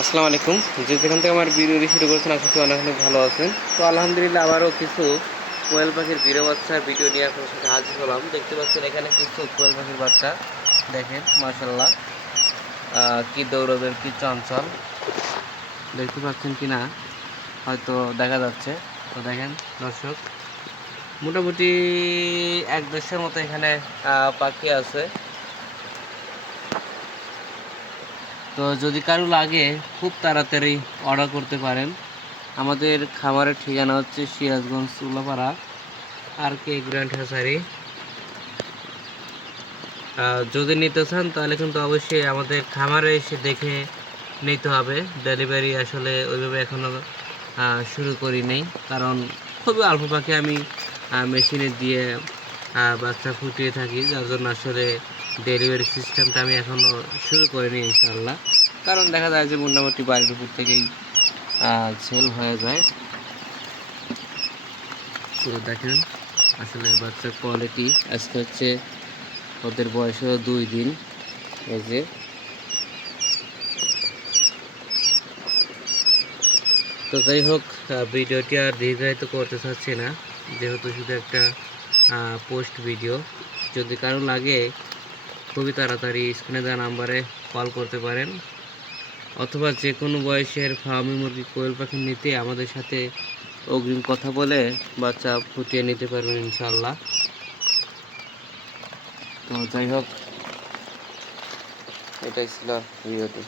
আসসালামু আলাইকুম। যে যেখান থেকে আমার ভিডিওটি শুরু করেছেন, আশা করি অনেক অনেক ভালো আছেন। তো আলহামদুলিল্লাহ আবারও কিছু কোয়েল পাখির ভিডিও বাচ্চার ভিডিও নিয়ে আপনার সাথে হাজির হলাম। দেখতে পাচ্ছেন এখানে কিছু কোয়েল পাখির বাচ্চা। দেখেন মাশাল্লাহ কি দৌড়বের, কি চঞ্চল। দেখতে পাচ্ছেন কি না হয়তো দেখা যাচ্ছে। তো দেখেন, দর্শক, মোটামুটি এক দেশের মতো এখানে পাখি আছে। তো যদি কারও লাগে খুব তাড়াতাড়ি অর্ডার করতে পারেন। আমাদের খাবারের ঠিকানা হচ্ছে Sirajganj Ullapara R K grand হ্যাসারি আহ, যদি নিতে চান তাহলে কিন্তু অবশ্যই আমাদের খামারে এসে দেখে নিতে হবে। ডেলিভারি আসলে ওইভাবে এখনও শুরু করি নেই। কারণ খুবই অল্প পাখি আমি মেশিনে দিয়ে বাচ্চা ফুটিয়ে থাকি। যার জন্য আসলে ডেলিভারি সিস্টেমটা আমি এখনও শুরু করিনি ইনশাল্লাহ কারণ দেখা যায় যে মোটামুটি বাড়ির উপর থেকেই সেল হয়ে যায়। তো দেখেন, আসলে বাচ্চার কোয়ালিটি আজকে হচ্ছে ওদের বয়স হলো দুই দিন। এই যে। তো যাই হোক ভিডিওটি আর দীর্ঘায়িত করতে চাচ্ছি না। যেহেতু শুধু একটা পোস্ট ভিডিও যদি কারও লাগে খুবই তাড়াতাড়ি স্ক্রিনে দেওয়া নাম্বারে কল করতে পারেন। অথবা যে কোনো বয়সের ফার্মি মুরগি, কোয়েল পাখি নিতে আমাদের সাথে অগ্রিম কথা বলে বাচ্চা ফুটিয়ে নিতে পারবেন ইনশাল্লাহ তো যাই হোক, এটাই ছিল ভিডিওটি।